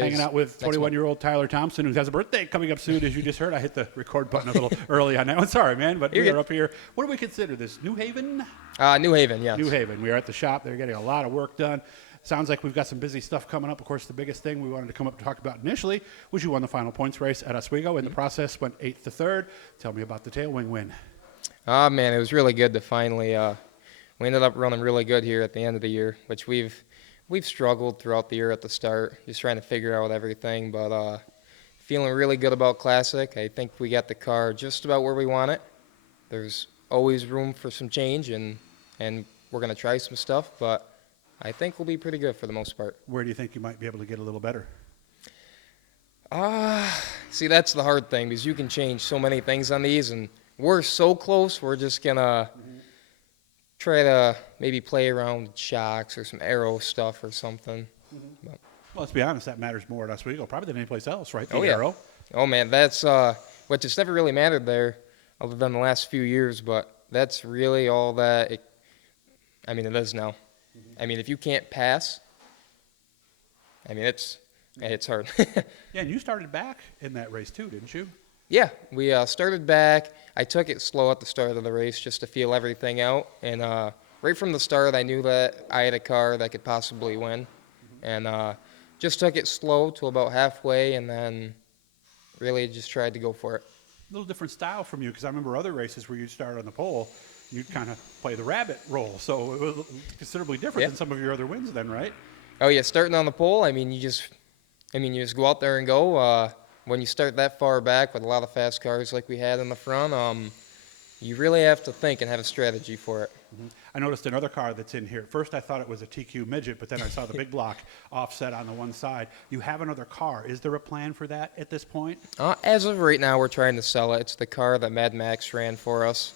birthdays. Hanging out with 21-year-old Tyler Thompson, who has a birthday coming up soon, as you just heard. I hit the record button a little early on that one. Sorry, man, but we are up here. What do we consider this? New Haven? New Haven, yes. New Haven. We are at the shop. They're getting a lot of work done. Sounds like we've got some busy stuff coming up. Of course, the biggest thing we wanted to come up to talk about initially was you won the final points race at Oswego. In the process, went 8th to 3rd. Tell me about the tailwing win. Oh, man, it was really good to finally we ended up running really good here at the end of the year, which we've struggled throughout the year at the start, just trying to figure out everything. But feeling really good about Classic. I think we got the car just about where we want it. There's always room for some change, and we're going to try some stuff, but I think we'll be pretty good for the most part. Where do you think you might be able to get a little better? See, that's the hard thing, because you can change so many things on these, and we're so close, we're just going to try to maybe play around with shocks or some aero stuff or something. Well, let's be honest, that matters more at Oswego probably than any place else, right? The yeah. aero. Oh, man, that's which has never really mattered there other than the last few years, but that's really all that it is now. I mean, if you can't pass, I mean, it's hard. Yeah, and you started back in that race too, didn't you? Yeah, we started back. I took it slow at the start of the race just to feel everything out. And right from the start, I knew that I had a car that could possibly win. And just took it slow to about halfway, and then really just tried to go for it. A little different style from you, because I remember other races where you'd start on the pole, you'd kind of play the rabbit role. So it was considerably different than some of your other wins then, right? Oh, yeah, starting on the pole, you just go out there and go. When you start that far back with a lot of fast cars like we had in the front, you really have to think and have a strategy for it. I noticed another car that's in here. At first I thought it was a TQ midget, but then I saw the big block offset on the one side. You have another car. Is there a plan for that at this point? As of right now, we're trying to sell it. It's the car that Mad Max ran for us.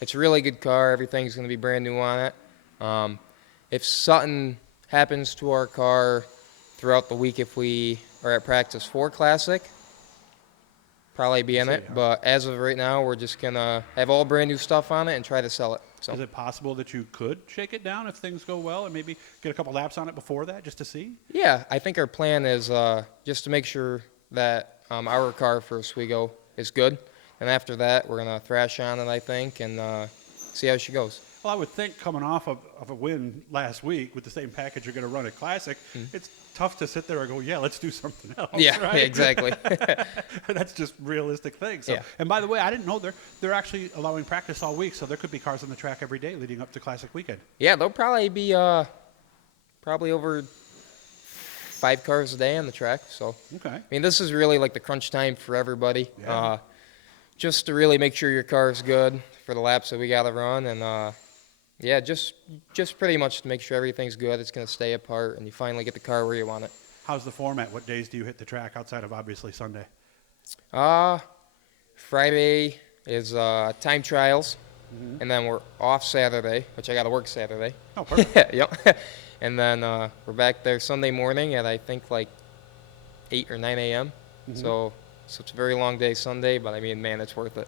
It's a really good car. Everything's going to be brand new on it. If something happens to our car throughout the week, if we are at practice for Classic, probably be in it. But as of right now, we're just going to have all brand new stuff on it and try to sell it. So. Is it possible that you could shake it down if things go well and maybe get a couple laps on it before that just to see? Yeah, I think our plan is just to make sure that our car for Oswego is good. And after that, we're going to thrash on it, I think, and see how she goes. Well, I would think coming off of a win last week with the same package you're going to run at Classic, it's tough to sit there and go, yeah, let's do something else. Yeah, right? Exactly. That's just realistic thing. So, yeah. And by the way, I didn't know they're actually allowing practice all week, so there could be cars on the track every day leading up to Classic weekend. Yeah, there'll probably be over 5 cars a day on the track. So, okay. This is really like the crunch time for everybody. Yeah. Just to really make sure your car is good for the laps that we got to run, and yeah, just pretty much to make sure everything's good. It's going to stay apart, and you finally get the car where you want it. How's the format? What days do you hit the track outside of obviously Sunday? Friday is time trials, and then we're off Saturday, which I got to work Saturday. Oh, perfect. Yep. And then we're back there Sunday morning at I think like 8 or 9 a.m. So it's a very long day Sunday, but man, it's worth it.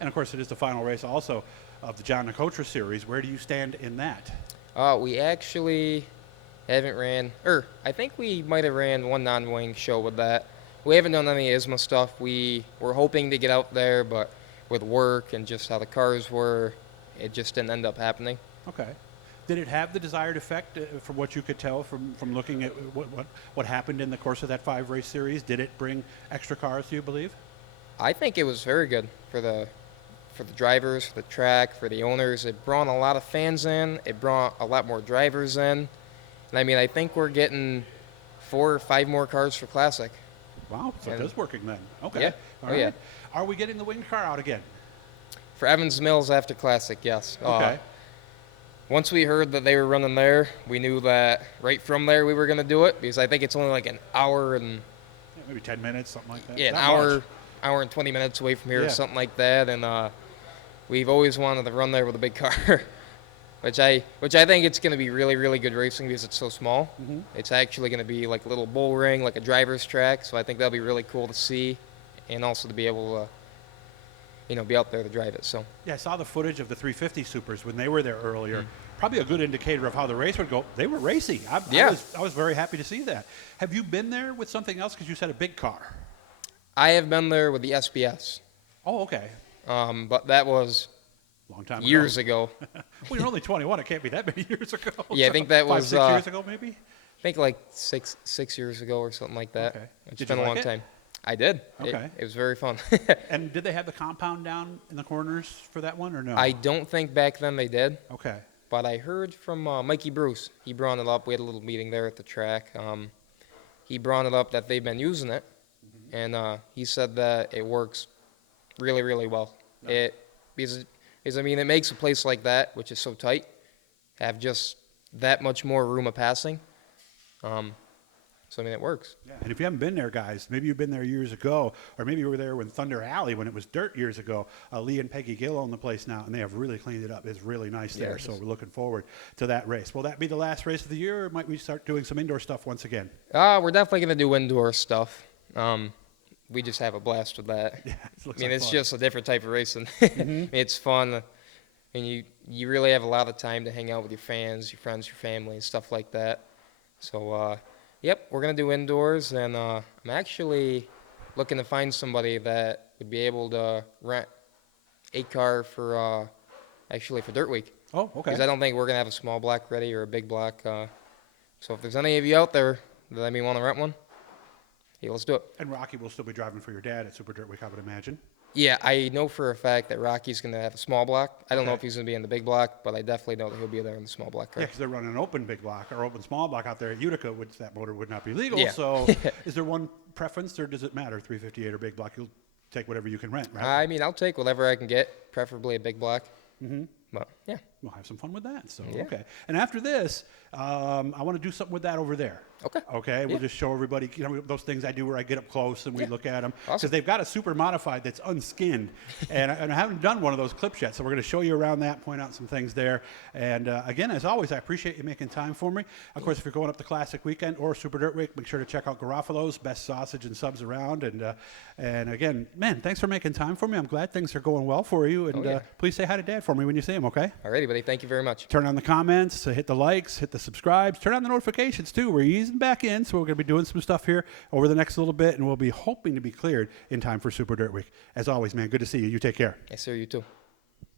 And of course, it is the final race also of the John Nicotra series. Where do you stand in that? We actually haven't ran, I think we might have ran one non-wing show with that. We haven't done any ISMA stuff. We were hoping to get out there, but with work and just how the cars were, it just didn't end up happening. Okay. Did it have the desired effect from what you could tell from looking at what happened in the course of that 5-race series? Did it bring extra cars, do you believe? I think it was very good for the drivers, for the track, for the owners. It brought a lot of fans in. It brought a lot more drivers in. And I think we're getting 4 or 5 more cars for Classic. Wow, so it is working then. Okay. Yeah. All right. Yeah. Are we getting the winged car out again? For Evans Mills after Classic, yes. Okay. Once we heard that they were running there, we knew that right from there we were going to do it, because I think it's only like an hour and... Yeah, maybe 10 minutes, something like that. Yeah, an hour and 20 minutes away from here or something like that. And we've always wanted to run there with a big car, which I think it's going to be really, really good racing because it's so small. It's actually going to be like a little bull ring, like a driver's track. So I think that'll be really cool to see, and also to be able to, be out there to drive it. So yeah, I saw the footage of the 350 Supers when they were there earlier. probably a good indicator of how the race would go. They were racing. Yeah. I was very happy to see that. Have you been there with something else? Because you said a big car. I have been there with the SBS, Oh, okay. but that was Long time years ago. Well, you're only 21. It can't be that many years ago. Yeah, I think that was 5, 6 years ago, maybe. I think like six years ago or something like that. Okay. It's Did been you a like long it? time. I did. Okay. It was very fun. And did they have the compound down in the corners for that one or no? I don't think back then they did, Okay. but I heard from Mikey Bruce. He brought it up. We had a little meeting there at the track. He brought it up that they've been using it, and he said that it works really, really well. Yeah. Because I mean, it makes a place like that, which is so tight, have just that much more room of passing. So, I mean, it works. Yeah. And if you haven't been there, guys, maybe you've been there years ago, or maybe you were there when Thunder Alley, when it was dirt years ago. Lee and Peggy Gill own the place now, and they have really cleaned it up. It's really nice there, so we're looking forward to that race. Will that be the last race of the year, or might we start doing some indoor stuff once again? We're definitely going to do indoor stuff. We just have a blast with that. Yeah, I mean, it's just a different type of racing. It's fun, and you really have a lot of time to hang out with your fans, your friends, your family, and stuff like that. So, yep, we're going to do indoors, and I'm actually looking to find somebody that would be able to rent a car for Dirt Week. Oh, okay. Because I don't think we're going to have a small block ready or a big block. So if there's any of you out there that may want to rent one, hey, let's do it. And Rocky will still be driving for your dad at Super Dirt Week, I would imagine. Yeah, I know for a fact that Rocky's going to have a small block. I don't know Okay. if he's going to be in the big block, but I definitely know that he'll be there in the small block car. Yeah, because they're running an open big block or open small block out there at Utica, which that motor would not be legal. Yeah. So is there one preference, or does it matter, 358 or big block? You'll take whatever you can rent, right? I mean, I'll take whatever I can get, preferably a big block. Mm-hmm. But, yeah. We'll have some fun with that. So, Yeah. okay. And after this, I want to do something with that over there. Okay. Okay. We'll Yeah. just show everybody, those things I do where I get up close and we Yeah. look at them. Awesome. Because they've got a super modified that's unskinned. and I haven't done one of those clips yet. So we're going to show you around that, point out some things there. And again, as always, I appreciate you making time for me. Of course, if you're going up the Classic Weekend or Super Dirt Week, make sure to check out Garofalo's, best sausage and subs around. And again, man, thanks for making time for me. I'm glad things are going well for you. And yeah. please say hi to Dad for me when you see him, okay? Alrighty, buddy. Thank you very much. Turn on the comments, hit the likes, hit the subscribes, turn on the notifications too. We're easing back in, so we're going to be doing some stuff here over the next little bit, and we'll be hoping to be cleared in time for Super Dirt Week. As always, man, good to see you. You take care. Yes, sir. You too.